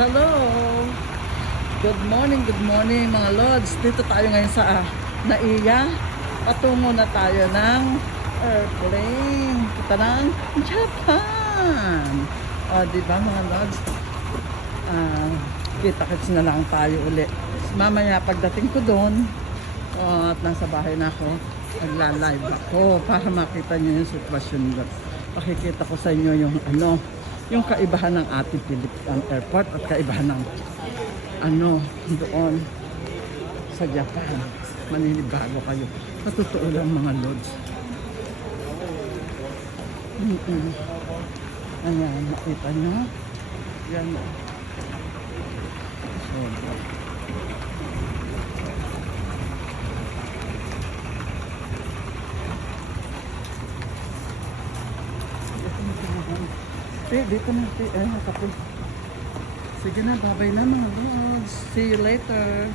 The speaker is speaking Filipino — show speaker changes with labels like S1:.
S1: Hello! Good morning, good morning mga Lods. Dito tayo ngayon sa ah, Naiya. Patungo na tayo ng airplane. Kita ng Japan. O, di ba mga Lods? Ah, kita-kits na lang tayo uli. Mamaya pagdating ko doon, oh, at nasa bahay na ako, nagla-live ako para makita niyo yung sitwasyon. Pakikita ko sa inyo yung ano, yung kaibahan ng ating Philippine airport at kaibahan ng ano doon sa Japan. Maninibago kayo. Sa totoo lang mga lods. Mm-mm. Ayan, nakita nyo? Yan. Te, dito na, te. Ay, nakapul. Sige na, babay na mga lods. See you later.